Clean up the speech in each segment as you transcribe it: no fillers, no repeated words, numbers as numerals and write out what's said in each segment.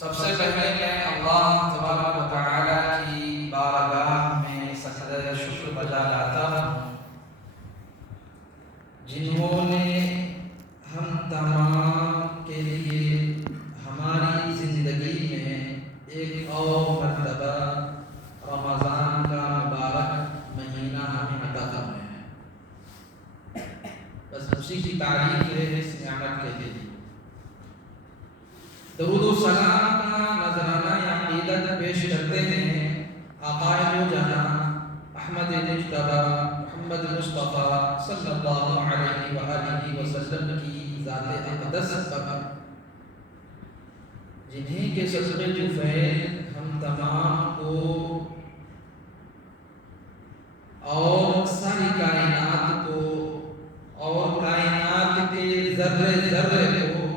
سب سے پہلے میں اللہ تبارک و تعالی کی بارگاہ میں سجدہ شکر بجا لاتا ہوں، جنہوں نے ہم تمام کے لیے ہماری زندگی میں ایک اور مرتبہ رمضان کا مبارک مہینہ ہمیں عطا فرمایا ہے۔ بس اسی کی تعریف ہے اس نعمت کے لیے۔ درود و سلام کا نذرانہ یا عقیدت پیش کرتے ہیں آقائے جہاں احمد مجتبی محمد مصطفیٰ صلی اللہ علیہ وآلہ وسلم کی ذات اقدس پر، جنہیں کے صدقے جو فیض ہم تمام کو اور ساری کائنات کو اور کائنات کے ذرے ذرے کو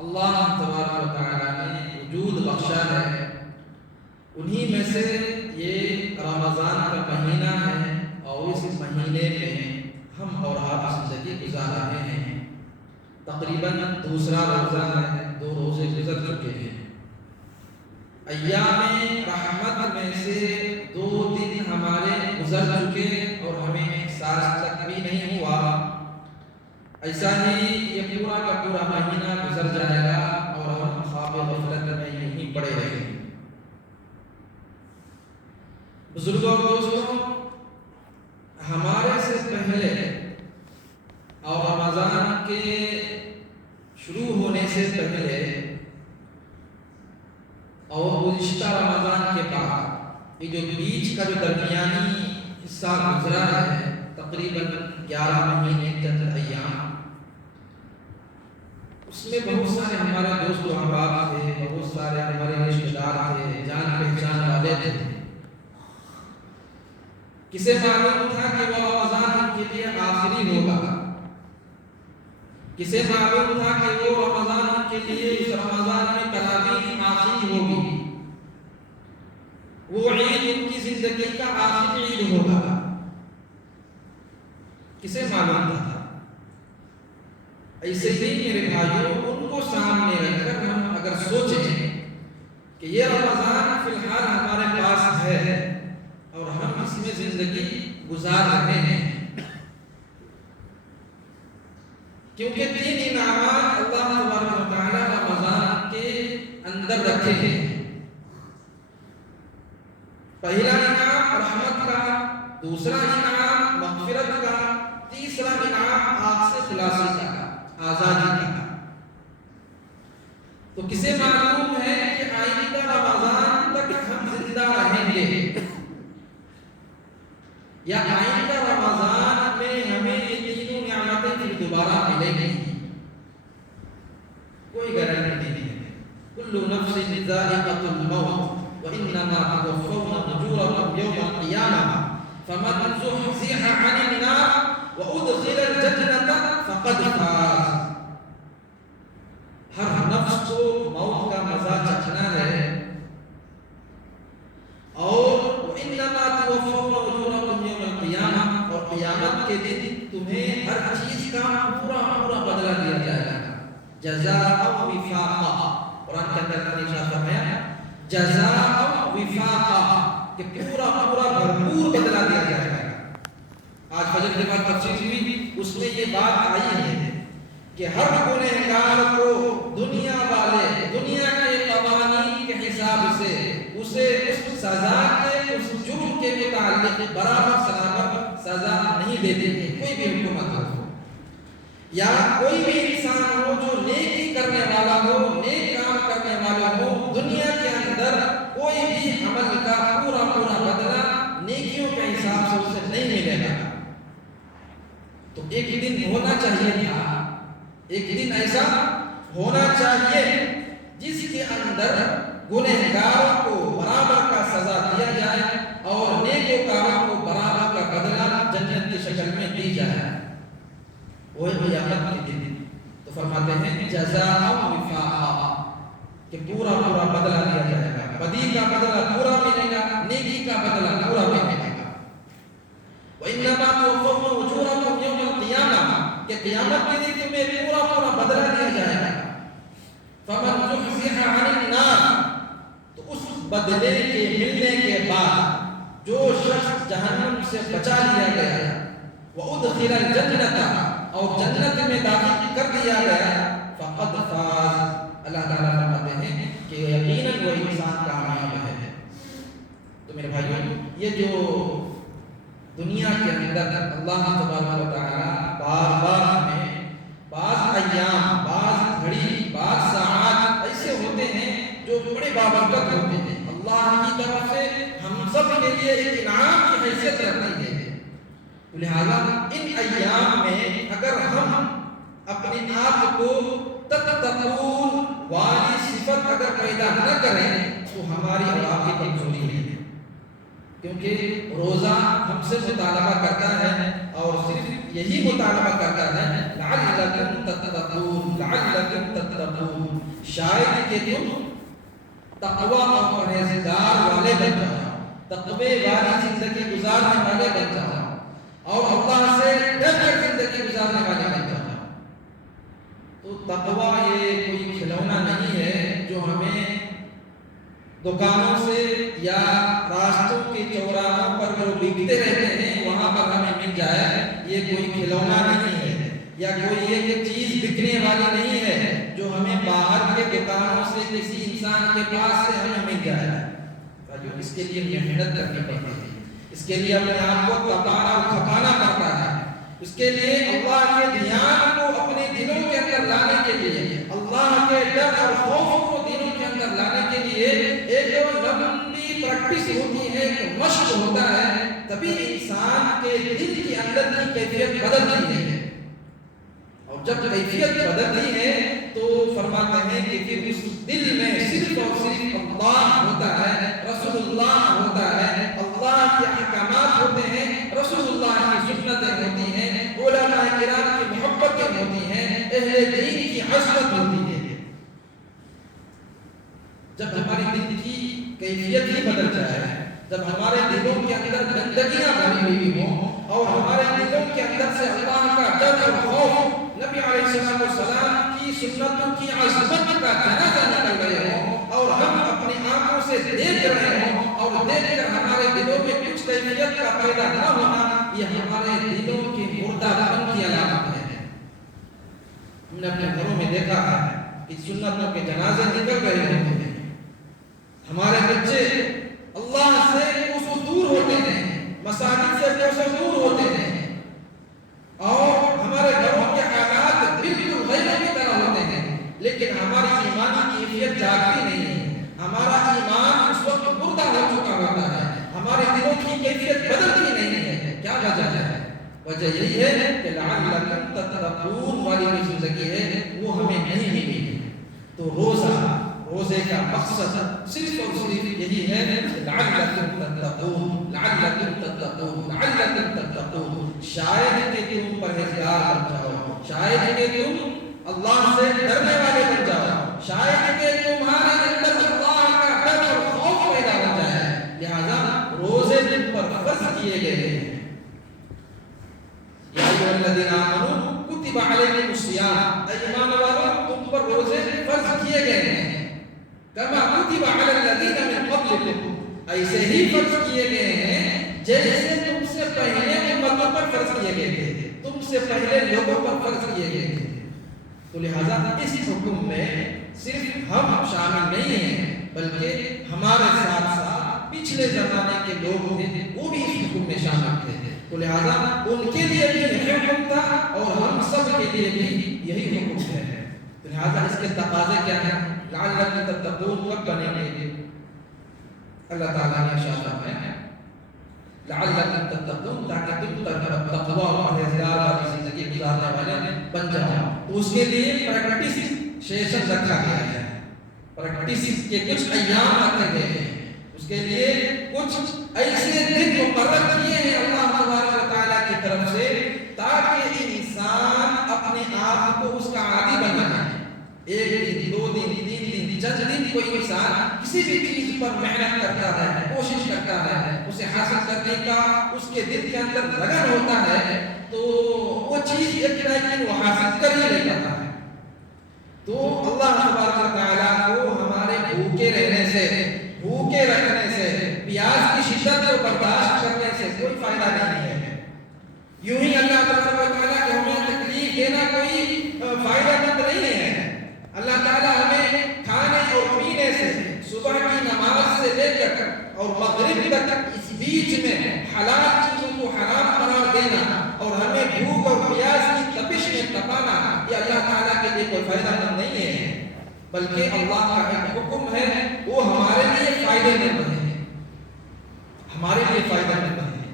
اللہ تبارک و تعالیٰ نے وجود بخشا ہے، انہی میں سے یہ رمضان کا مہینہ ہے اور اس مہینے میں ہم اور آپ زندگی گزار رہے ہیں۔ تقریباً دوسرا روزہ ہے، 2 روزے گزر چکے ہیں۔ ایام رحمت میں سے 2 دن ہمارے گزر چکے اور ہمیں احساس تک بھی نہیں ہوا، ایسا ہی یہ پورا کا پورا مہینہ گزر جائے گا اور ہم خواب غفلت میں یہیں پڑے رہیں گے۔ بزرگوں اور دوستوں، ہمارے سے پہلے اور رمضان کے شروع ہونے سے پہلے اور گزشتہ رمضان کے بعد یہ جو بیچ کا جو درمیانی حصہ گزرا ہے، تقریباً 11 مہینے چند ایام، اس میں بہت سارے ہمارے دوست و احباب تھے، بہت سارے ہمارے رشتہ دار تھے، جان پہچان والے تھے۔ کسے معلوم تھا کہ وہ رمضان کے لیے آخری ہوگا، کسے معلوم تھا کہ وہ رمضان کے لیے اس رمضان میں تراویح آخری ہوگی، وہ عید ان کی زندگی کا آخری عید ہوگا، کسے معلوم تھا؟ ایسے ہی میرے بھائیوں، ان کو سامنے رکھ کر ہم اگر سوچیں کہ یہ رمضان فی الحال ہمارے پاس ہے اور ہم اس میں زندگی گزار رہے ہیں، کیونکہ 3 انعامات اللہ تبارک و تعالی رمضان کے اندر رکھے ہیں۔ پہلا انعام رحمت کا، دوسرا انعام مغفرت کا، تیسرا انعام آگ سے خلاصی کا، آزادی کا۔ تو کسے معلوم ہے کہ آئندہ رمضان تک ہم زندہ رہیں گے یا آئندہ رمضان میں ہمیں یہ تینوں نعمتیں پھر دوبارہ ملیں گی؟ کوئی گارنٹی نہیں ہے۔ کل نفس ذائقۃ الموت وانما توفون اجورکم یوم القیامہ فمن زحزح عن النار وادخل الجنة فقد فاز۔ ہر نفس کو موت کا مزہ چکھنا ہے، اور وانما توفون اجورکم یوم القیامہ، اور قیامت کے دن تمہیں ہر چیز کا پورا پورا بدلہ دیا جائے گا، جزاء وفاقا۔ قرآن کے اندر ارشاد فرمایا جزاء وفاقا، کہ پورا پورا بھرپور بدلہ دیا جائے گا۔ آج فجر کے بعد تفسیر ہوئی، اس میں یہ بات آئی ہے کہ ہر گنہگار کو دنیا والے دنیا کے قوانین کے حساب سے اسے اس سزا کے اس جرم کے متعلق برابر سزا نہیں دیتے ہیں۔ کوئی بھی حکومت ہو یا کوئی بھی انسان ہو جو نیکی کرنے والا ہو، نیک کام کرنے والا ہو، دنیا کے اندر کوئی بھی عمل کا پورا پورا بدلہ نیکیوں کے حساب سے اسے نہیں ملے گا۔ تو ایک دن ہونا چاہیے تھا، ایک دن ایسا ہونا چاہیے جس کے اندر گنہگاروں کو برابر کا سزا دیا جائے اور نیکوکاروں کو برابر کا بدلہ جنت کی شکل میں دی جائے، وہ قیامت کے دن۔ تو فرماتے ہیں جزاء وفاقا، کہ پورا پورا بدلہ دیا جائے گا، بدی کا بدلہ پورا ملے گا، نیکی کا بدلہ پورا ملے گا۔ وَإِنَّمَا تُوَفَّوْنَ أُجُورَكُمْ يَوْمَ الْقِيَامَةِ، کہ قیامت کے دن تمہیں پورا پورا بدلہ دیا جائے گا۔ فَمَنْ زُحْزِحَ عَنِ النَّارِ، بدلے کے ملنے کے بعد جو شخص جہنم سے بچا لیا گیا وَأُدْخِلَ الْجَنَّةَ اور جنت میں داخل کر دیا گیا فقد فاز، اللہ تعالیٰ فرماتے ہیں کہ یقیناً وہ انسان کامیاب ہے۔ تو میرے بھائیوں، یہ جو دنیا کے اندر اللہ تبارک و تعالیٰ بار بار ہمیں بعض ایام، بعض گھڑی، بعض ساعات ایسے ہوتے ہیں جو بڑے بابرکت ہوتے ہیں، اللہ کی طرف سے ہم سب کے لیے ایک انعام کی حیثیت رکھتی ہے۔ لہذا ان ایام میں اگر ہم اپنے آپ کو تتقون والی صفت اگر پیدا نہ کریں تو ہماری اور آپ کی کمزوری ہے، کیونکہ روزہ ہم سے مطالبہ کرتا ہے اور صرف یہی مطالبہ کرتا ہے لعلکم تتقون، لعلکم تتقون، شاید کہ تم تقوی اور پرہیزگار والے بن جاؤ، تقوی والی زندگی گزارنے والے بن جاؤ اور اللہ سے ڈر کر زندگی گزارنے والے بن جاؤ۔ تو تقوی یہ کوئی کھلونا نہیں ہے جو ہمیں دکانوں سے یا راستوں کے چوراہوں پر جو بکتے رہتے ہیں وہاں پر ہمیں مل جائے، یہ کوئی کھلونا نہیں ہے یا کوئی ایک چیز بکنے والی نہیں ہے جو ہمیں باہر کے دکانوں سے کسی انسان کے پاس سے ہمیں مل جائے۔ اس کے لیے محنت کرنی پڑتی ہے، اس کے لیے اپنے آپ کو تپانا اور کھپانا پڑتا ہے، اس کے لیے اللہ کے دھیان کو اپنے دلوں کے اندر لانے کے لیے، اللہ کے ڈر اور خوف کو دلوں کے اندر لانے کے لیے ایک لمبی پریکٹس ہوتی ہے، ایک مشق ہوتا ہے، تبھی انسان کے دل کے اندر کی کیفیت بدلتی ہے، اور جب کیفیت بدلتی ہے تو فرماتے ہیں کہ پھر اس دل میں صرف اور صرف اللہ ہوتا ہے، رسول اللہ ہوتا ہے، اللہ کے احکامات ہوتے ہیں، رسول اللہ کی سنتیں ہوتی ہیں، علماء کرام کی محبتیں ہوتی ہیں، اہل دین کی عظمت ہوتی ہے۔ جب ہماری دل کی کیفیت ہی بدل جائے، جب ہمارے دلوں کے اندر گندگیاں بھری ہوئی ہوں اور ہمارے دلوں کے اندر سے اللہ کا ڈر اور خوف، نبی علیہ السلام کی سنتوں کی عظمت کا جنازہ نکل رہے ہوں اور ہم اپنی آنکھوں سے دیکھ رہے ہوں اور دیکھ کر ہمارے دلوں میں کچھ کیفیت کا پیدا نہ ہونا، یہ ہمارے دلوں کے مردہ پن کی علامت ہے۔ ہم نے اپنے گھروں میں دیکھا ہے کہ سنتوں کے جنازے نکل رہے ہوتے ہیں، ہمارے بچے اللہ سے کوسوں دور ہوتے ہیں، مساجد سے کوسوں دور ہوتے ہیں، اور ہمارے گھروں کے حالات بالکل غیروں کی طرح ہوتے ہیں، لیکن ہماری ایمانی کیفیت جاگتی نہیں ہے، ہمارا ایمان اس وقت مردہ ہو چکا ہوتا ہے، ہمارے دلوں کی کیفیت بدلتی نہیں ہے۔ کیا وجہ ہے؟ وجہ یہی ہے کہ لعلکم تتقون والی جو زندگی ہے وہ ہمیں نہیں ملی۔ تو روزے کا مقصد صرف اور صرف یہی ہے لعلکم تتقون، لعلکم تتقون، لعلکم تتقون، شاید کہ تم پرہیزگار بن جاؤ، شاید کہ تم اللہ سے ڈرنے والے بن جاؤ، شاید کہ تمہارے اندر اللہ کا ڈر اور خوف پیدا ہو جائے۔ لہذا روزے تم پر فرض کیے گئے ہیں۔ یا ایھا الذین آمنوا کتب علیکم الصیام، اے ایمان والو تم پر روزے فرض کیے گئے ہیں، کما کتب علی الذین من قبلکم، ایسے ہی فرض کیے گئے ہیں جیسے تم سے پہلے امتوں پر فرض کیے گئے تھے، تم سے پہلے لوگوں پر فرض کیے گئے تھے۔ تو لہذا اس حکم میں صرف ہم شامل نہیں ہیں بلکہ ہمارے ساتھ ساتھ پچھلے زمانے کے لوگ تھے وہ بھی اس حکم میں شامل تھے، تو لہذا ان کے لیے بھی یہی حکم تھا اور ہم سب کے لیے بھی یہی حکم ہے۔ تو لہذا اس کے تقاضے کیا ہیں؟ لعلکم تتقون کب بنیں گے؟ اللہ تعالیٰ نے ارشاد فرمایا لعلکم تتقون، تاکہ تم تقوی اور پرہیزگار والی زندگی گزارنے والے بن جاؤ۔ تو اس کے لیے پریکٹس سیشن رکھا گیا ہے، پریکٹس کے کچھ ایام رکھے گئے ہیں، اس کے لیے کچھ ایسے دن مقرر کیے ہیں اللہ تبارک و تعالیٰ کی طرف سے تاکہ انسان اپنے آپ کو اس کا عادی بنا جائے۔ ایک دن، دو دن، تین دن، چند دن کوئی انسان کسی بھی چیز پر محنت کرتا ہے، کوشش کرتا ہے، اسے حاصل کرنے کا اس کے دل کے اندر لگن ہوتا ہے تو وہ چیز ایک نہ ایک دن وہ حاصل کر ہی لیتا ہے۔ تو اللہ تبارک و تعالیٰ کو ہمارے بھوکے مغرب تک اس بیچ میں حلال چیزوں کو حرام قرار دینا اور ہمیں بھوک اور پیاس کی تپش میں تپانا، یہ اللہ تعالیٰ کے لیے کوئی فائدہ مند نہیں ہے، بلکہ اللہ کا ایک حکم ہے، وہ ہمارے لیے فائدے مند ہے، ہمارے لیے فائدہ مند ہے۔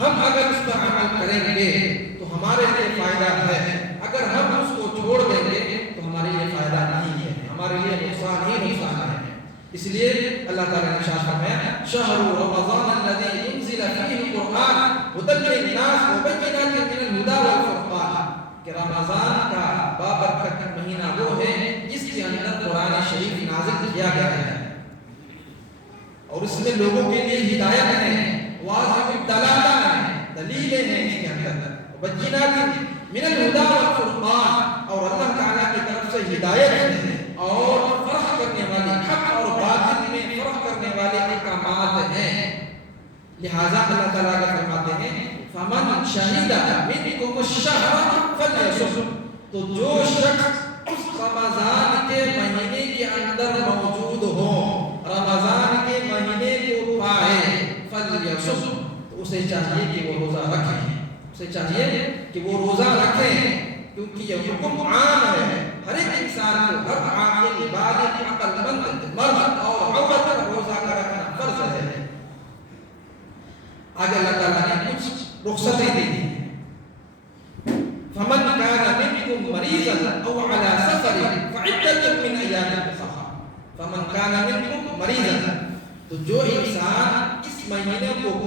ہم اگر اس پر عمل کریں گے تو ہمارے لیے فائدہ ہے، اگر ہم اس کو چھوڑ دیں گے تو ہمارے لیے فائدہ نہیں ہے، ہمارے لیے نقصان ہی نقصان ہے۔ اس لیے اللہ تعالیٰ نے ارشاد فرمایا شہر رمضان الذی انزل فیہ القرآن ھدی للناس وبینات من الھدی والفرقان، کہ رمضان کا بابرکت مہینہ وہ ہے جس کے اندر قرآن شریف نازل کیا گیا ہے اور اس میں لوگوں کے لیے ہدایت ہے، واضح الدلالہ ہے، دلیلیں ہیں اس کے اندر، وبینات من الھدی والفرقان، اور اللہ تعالیٰ کی طرف سے ہدایت ہے اور فرق کرنے والی، حق اور باطل میں فرق کرنے والے احکامات ہیں۔ لہذا اللہ تعالیٰ کا فرماتے ہیں فمن شہد منکم الشہر فلیصم، تو جو شخص اس رمضان کے مہینے کے اندر موجود ہو، رمضان کے مہینے کو پائے، فلیصم، تو اسے چاہیے کہ وہ روزہ رکھیں، اسے چاہیے کہ وہ روزہ رکھیں، کیونکہ یہ حکم عام ہے، ہر ایک انسان کو، ہر عاقل بالغ عقل مند مرد اور عورت کا روزہ کا رکھنا فرض ہے۔ آگے اللہ تعالیٰ نے کچھ رخصتیں دی ہیں، فمن كان منكم مريضا او على سفر فعدة من ايام اخرى، فمن كان منكم مريضا، تو جو انسان اس مہینے کو